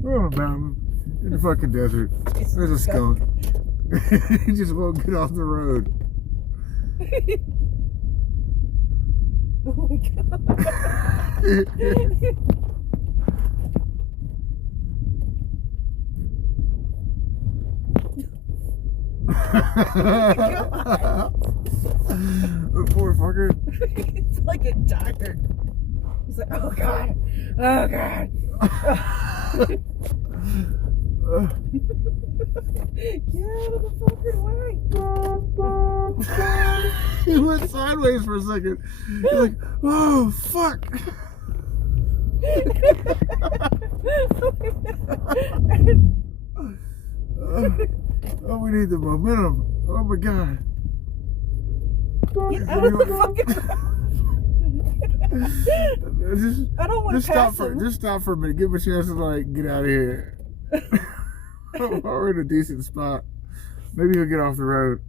We're on a mountain in the fucking desert. There's a skunk. He just won't get off the road. Oh my god. The poor fucker. It's like a tired. He's like, oh god. Oh god. Get out of the fucking way. He went sideways for a second. He's like, oh fuck. Oh, we need the momentum. Oh my god. Get out of the fucking I don't want to stop pass him. Just stop for a minute. Give him a chance to like get out of here. We're in a decent spot. Maybe he'll get off the road.